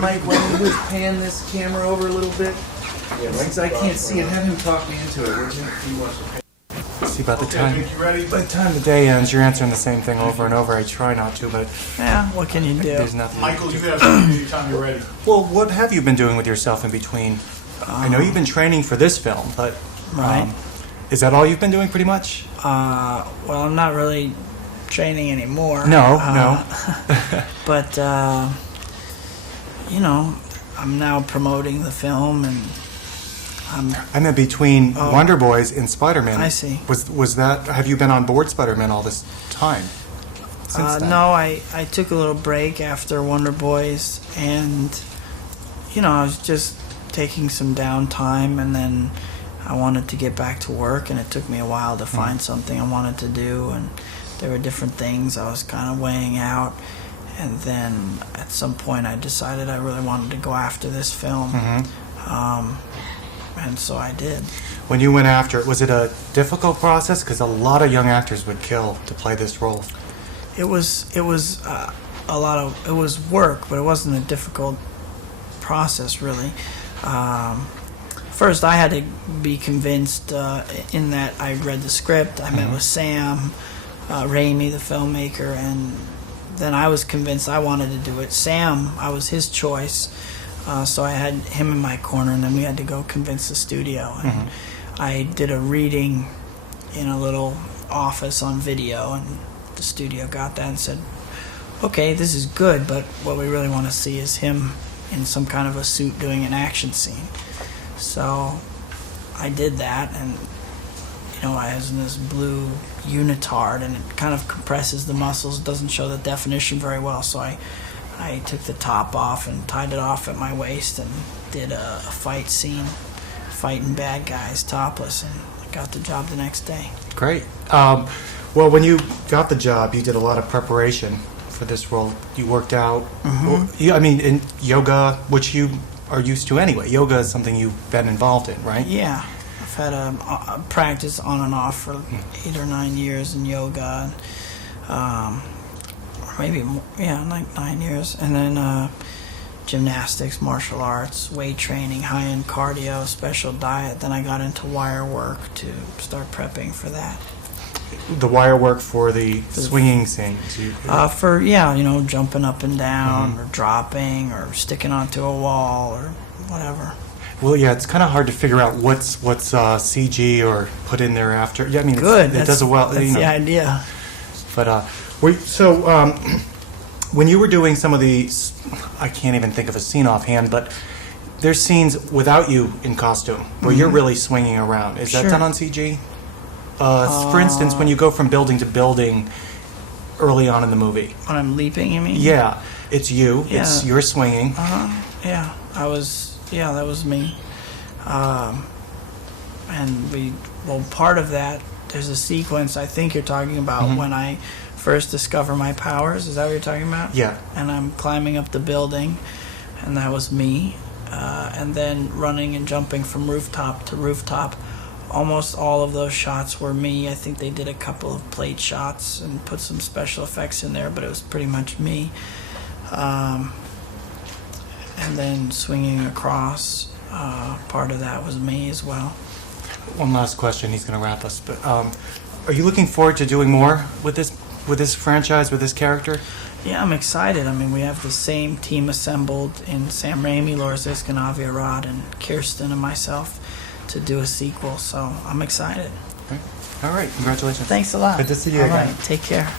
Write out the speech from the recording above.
Mike, when you just pan this camera over a little bit? Yeah, because I can't see it. Have him talk me into it, would you? See, by the time the day ends, you're answering the same thing over and over. I try not to, but yeah, what can you do? There's nothing. Michael, you can have anytime you're ready. Well, what have you been doing with yourself in between? I know you've been training for this film, but right. Is that all you've been doing, pretty much? Well, I'm not really training anymore. No. But you know, I'm now promoting the film, and I meant between Wonder Boys and Spider-Man. I see. Was that? Have you been on board Spider-Man all this time? Since then? No, I took a little break after Wonder Boys, and you know, I was just taking some downtime, and then I wanted to get back to work, and it took me a while to find something I wanted to do, and there were different things I was kind of weighing out, and then at some point I decided I really wanted to go after this film, and so I did. When you went after it, was it a difficult process? Because a lot of young actors would kill to play this role. It was it was work, but it wasn't a difficult process really. First, I had to be convinced in that I read the script. I met with Sam Raimi, the filmmaker, and then I was convinced I wanted to do it. Sam, I was his choice, so I had him in my corner, and then we had to go convince the studio. And I did a reading in a little office on video, and the studio got that and said, okay, this is good, but what we really want to see is him in some kind of a suit doing an action scene. So I did that, and you know, I was in this blue unitard, and it kind of compresses the muscles, doesn't show the definition very well, so I took the top off and tied it off at my waist and did a fight scene, fighting bad guys topless, and I got the job the next day. Great. Well, when you got the job, you did a lot of preparation for this role. You worked out, I mean, in yoga, which you are used to anyway. Yoga is something you've been involved in, right? Yeah. I've had a practice on and off for 8 or 9 years in yoga, or maybe more, like 9 years. And then gymnastics, martial arts, weight training, high-end cardio, special diet. Then I got into wire work to start prepping for that. The wire work for the swinging scenes? For, jumping up and down, or dropping, or sticking onto a wall, or whatever. Well, yeah, it's kind of hard to figure out what's CG or put in there after. Yeah, I mean, good. It does well. That's the idea. But when you were doing some of the, I can't even think of a scene offhand, but there's scenes without you in costume where you're really swinging around. Is that done on CG? For instance, when you go from building to building early on in the movie. When I'm leaping, you mean? Yeah, it's you. Yeah. It's you're swinging. Yeah, that was me. And part of that, there's a sequence I think you're talking about when I first discover my powers. Is that what you're talking about? Yeah. And I'm climbing up the building, and that was me. And then running and jumping from rooftop to rooftop. Almost all of those shots were me. I think they did a couple of plate shots and put some special effects in there, but it was pretty much me. And then swinging across, part of that was me as well. One last question. He's going to wrap us. But are you looking forward to doing more with this franchise, with this character? Yeah, I'm excited. I mean, we have the same team assembled in Sam Raimi, Laura Ziskin, Avi Arad, and Kirsten and myself to do a sequel, so I'm excited. All right. Congratulations. Thanks a lot. Good to see you All again. right, take care.